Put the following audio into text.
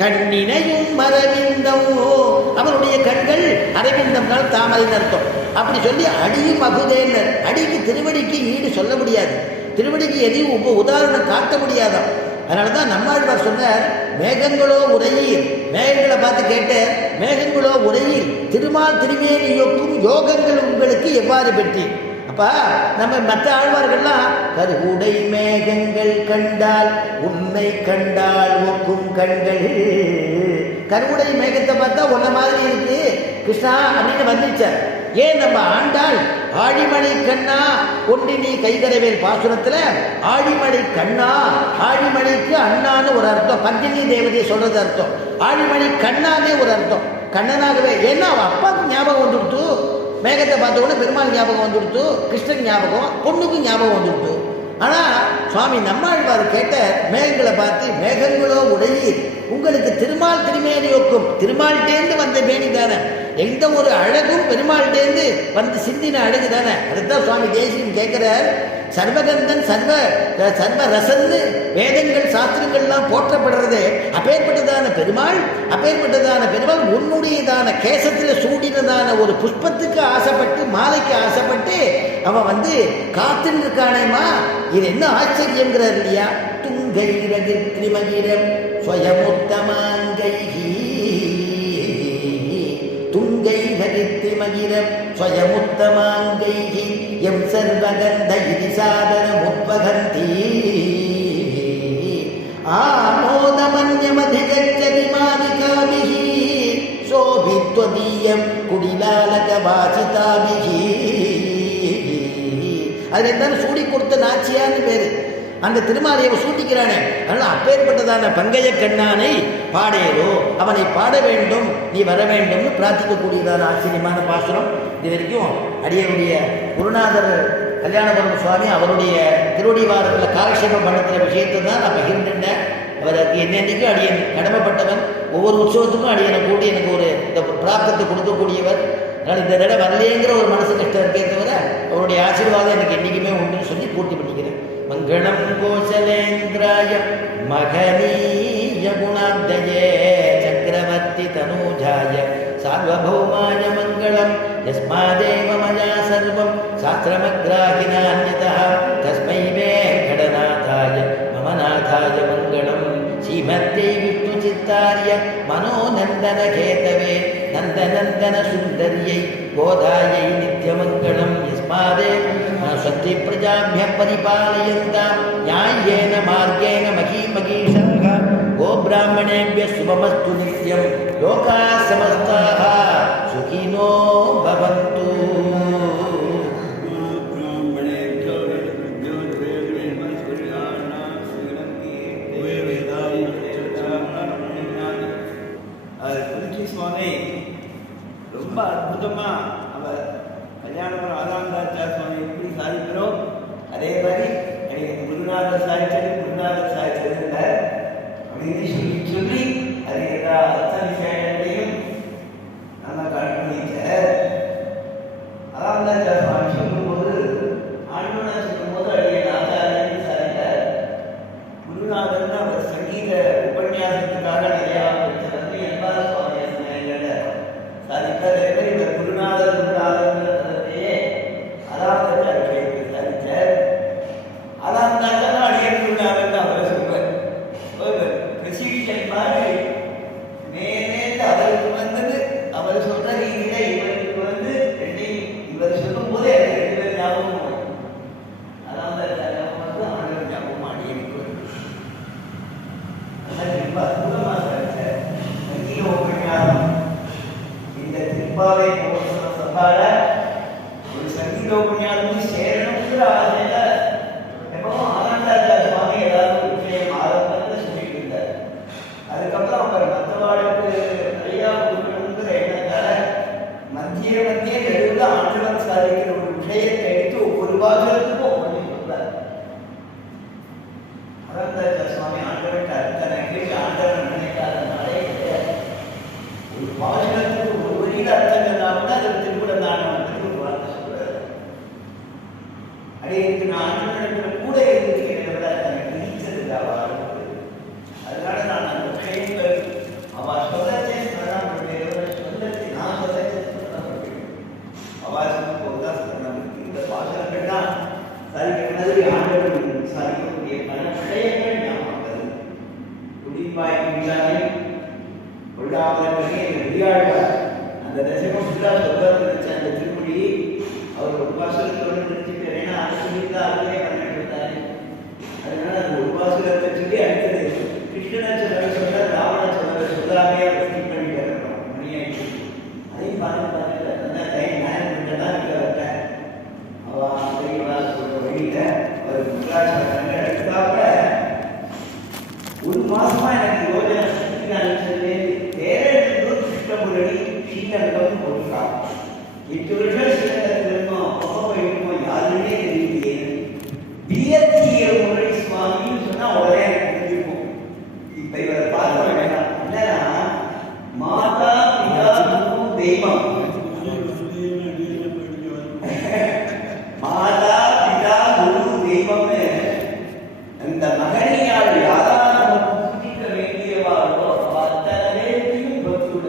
கண்ணினையும் அரவிந்தம், அவனுடைய கண்கள் அரவிந்தம்னால் தாமரைன்னு அர்த்தம். அப்படி சொல்லி அடியும் அகுதேன்னர், அடிக்கு திருவடிக்கு ஈடு சொல்ல முடியாது, திருவடிக்கு எதையும் உதாரணம் காட்ட முடியாதான். அதனால தான் நம்மாழ்வார் சொன்னார், மேகங்களோ உரையில், மேகங்களை பார்த்து கேட்ட, மேகங்களோ உரையில் திருமால் திருமேனியொக்கும் யோகங்கள் உங்களுக்கு எவ்வாறு பெற்றி. அப்பா நம்ம மற்ற ஆழ்வார்கள்லாம் கருவுடை மேகங்கள் கண்டால் உன்னை கண்டால் ஒக்கும் கண்கள், கருவுடை மேகத்தை பார்த்தா உன்ன மாதிரி இருக்கு கிருஷ்ணா அப்படின்னு வந்துச்சார். ஏன் நம்ம ஆண்டாள் ஆழிமலை கண்ணா ஒன்றி நீ கைகரவேல் பாசுரத்தில் ஆழிமலை கண்ணா, ஆழிமலைக்கு அண்ணான்னு ஒரு அர்த்தம், பஞ்சனி தேவதையை சொல்றது அர்த்தம், ஆழிமலை கண்ணானே ஒரு அர்த்தம், கண்ணனாகவே. ஏன்னா அவன் அப்பாவுக்கு ஞாபகம் வந்துடுத்து, மேகத்தை பார்த்த உடனே பெருமாள் ஞாபகம் வந்துடுத்து, கிருஷ்ணன் ஞாபகம், பொண்ணுக்கும் ஞாபகம் வந்துடுத்து. ஆனால் சுவாமி நம்மாழ்வார் கேட்ட மேகங்களை பார்த்து, மேகங்களோ உடையி உங்களுக்கு திருமால் திருமேனி ஒக்கும், திருமால்டேந்து வந்த மேனி தானே, எந்த ஒரு அழகும் பெருமாள்டேந்து வந்து சிந்தின அழகு தானே. அதுதான் சுவாமி தேசிகன் கேட்கிறார், சர்வகந்தன் சர்வ ரசன்னு வேதங்கள் சாஸ்திரங்கள்லாம் போற்றப்படுறது அப்பேற்பட்டதான பெருமாள், அப்பேற்பட்டதான பெருமாள் உன்னுடையதான கேசத்தில் சூடினதான ஒரு புஷ்பத்துக்கு ஆசைப்பட்டு, மாலைக்கு ஆசைப்பட்டு அவன் வந்து காத்துன்னு இருக்கானேமா, இது என்ன ஆச்சரியங்கிறார் இல்லையா. துங்கை ரகித்ரிமகிரம் ஸ்வயமுத்தமாங்கைஹி, துங்கை ஹரித்ரிமகிரம் ஸ்வயமுத்தமாங்கைஹி எம் சர்வகந்த இதி சாதனமுத்வகந்தி ஆமோதமன்யமதிகச்சதி மாலிகாபிஹி சோபித்வதீயம் குடிலாலகவாசிதாபிஹி. அது என்னன்னு சூடி கொடுத்த நாச்சியான்னு பேரு, அந்த திருமாலையை சூட்டிக்கிறானே. அதனால் அப்பேற்பட்டதான பங்கைய கண்ணானை பாடேரோ, அவனை பாட வேண்டும், நீ வர வேண்டும்னு பிரார்த்திக்கக்கூடியதான ஆச்சரியமான பாசுரம். இது வரைக்கும் அடியனுடைய குருநாதர் கல்யாணபுரம் சுவாமி அவருடைய திருவடிவாரத்தில் காலக்ஷேபம் பண்ணுற விஷயத்தை தான் நான் பகிர்ந்துட்டேன். அவருக்கு என்னென்னைக்கும் அடியன் கடமைப்பட்டவன், ஒவ்வொரு உற்சவத்துக்கும் அடியனை கூட்டி எனக்கு ஒரு இந்த பிராப்தத்தை கொடுக்கக்கூடியவர். அதனால் இந்த தடவை வரலேங்கிற ஒரு மனசு கஷ்டம் இருக்கே தவிர அவருடைய ஆசீர்வாதம் எனக்கு என்றைக்குமே உண்டுன்னு சொல்லி பூர்த்தி பண்ணிக்கிறேன். மங்களம் கோசலேந்திராய மகனீய குணாப்தயே சக்கரவர்த்தி தனூஜாய சார்வபௌமாய மங்களம் யஸ்மாதேவ மயா சர்வம் சாஸ்திரமக்ராஹினான்யதः தஸ்மை வெங்கடநாதாய மம நாதாய மங்களம். ஸ்ரீமத்யை விஷ்ணுசித்தார்ய மனோநந்தன கேதவே நந்தநந்தன சுந்தர்யை கோதாயை நித்யமங்களம். யஸ்மாதே சக்தி பிரஜாபிய பரிபாலயந்தாம் ஞாயேன மார்கேண மகீமகீஷாக கோபிராமணேபிய சுபமஸ்து நித்யம். லோகாः சமஸ்தாः சுகினோ பவந்து. சுவாமி ரொம்ப அற்புதமா அவர் கல்யாணபுரம் ஆதாந்தாச்சார் சுவாமி எப்படி சாதிக்கிறோம் அதே மாதிரி எனக்கு குருநாதர் சாதிச்சது, குருநாதர் சாதிச்சது அப்படின்னு சொல்லி சொல்லி அது எல்லா அர்த்த விஷயங்களையும் நம்ம கண்டுபிடிச்ச ஆதாந்தாச்சார் சுவாமி சொல்லும்போது, ஆண்டவனை சொல்லும்போது அடிய ஆச்சாரியன் சாதித்தார். குருநாதன் அவர் சங்கீத உபன்யாசத்துக்காக நிறையா வந்து என்பார் சுவாமி சாதித்தார். அதே மாதிரி இந்த குருநாதர் குருநாதர்ன்றதையே அதாந்தாச்சார் சாதித்தார். அதாந்தாச்சார் அடியன் குருநாதன் தான் அவர் சொல்வார். ஒரு பிரசிஷன் மாதிரி மேலேந்து அவருக்கு வந்தது, அவர் சொல்ற ரீதியில இவருக்கு வந்து ரெண்டையும் இவர் சொல்லும் போதே எனக்கு ரெண்டு பேர் ஞாபகம் வரும். அதாந்தாச்சார் ஞாபகம் வந்து ஆண்டவர் ஞாபகம் அடியனுக்கு வரும். அதனால் ரொம்ப அற்புதமா சாதித்தார். சங்கீத உபன்யாசம் இந்த திருப்பாவை சபால ஒரு சங்கீதோபன்யாசம் சேரணுங்கிற ஆசையில எப்பவும் ஆனந்தாச்சார் சுவாமி ஏதாவது ஒரு விஷயம் ஆரம்பத்தில் சொல்லிட்டு இருந்தார். அதுக்கப்புறம் அவர் மற்றவாளுக்கு நிறையா கொடுக்கணுங்கிற எண்ணத்தால மத்திய நடுவில் ஆண்டவன் சாதிக்கிற ஒரு விஷயத்தை எடுத்து ஒவ்வொரு பாசத்துக்கும் ஒவ்வொரு கொடுத்தார். ஆனந்தாச்சார் சுவாமி ஆண்டவன் அத்தனை கேட்டு ஆண்டவன் நினைக்காதனாலே ஒரு பாசனத்துக்கு ஒரு வழியில் அர்த்தம் சொன்னா கூட அது திருக்குறள் நாடகத்துக்கு ஒரு வார்த்தை சொல்றாரு. இருந்தாலே கொள்ளாமலே வெளியாழ்வார் அந்த தசகம் ஃபுல்லாக சொல்றது வச்ச அந்த திருமொழி அவர் ஒரு பாசுரத்தோடு நிறுத்திட்டு ஏன்னா அதை சொல்லிட்டு அதுவே பண்ணிட்டு இருந்தாரு. அதனால அந்த ஒரு பாசுரத்தை சொல்லி அடுத்தது கிருஷ்ணனை சொல்ல ராவண சொல்லாமே அவர் ஸ்கிப் பண்ணிட்டு இருக்கிறோம் மணியாயிடுச்சு. அதையும் பார்த்து அந்த டைம் மேனேஜ்மெண்ட்டெல்லாம் இருக்க வரேன் அவன் பெரியவா சொல்ற வழியில அவர் முருகாட்சி எடுத்தாப்புல ஒரு மாசமா எனக்கு யோஜனை சொல்லி தேரூர் கிருஷ்ணபுரணி ஸ்ரீலங்கம் போட்டுருக்கான். 8 வருஷம் ஸ்ரீலங்கத்தில் இருந்தோம். அப்போ போயிருக்கோம் யாருமே தெரியலையே. பியத்தீய முரளி சுவாமின்னு சொன்னா உடனே எனக்கு தெரிஞ்சிருக்கும். இப்ப இவரை பார்க்க வேண்டாம். என்னன்னா மாதா பிதா குரு தெய்வம்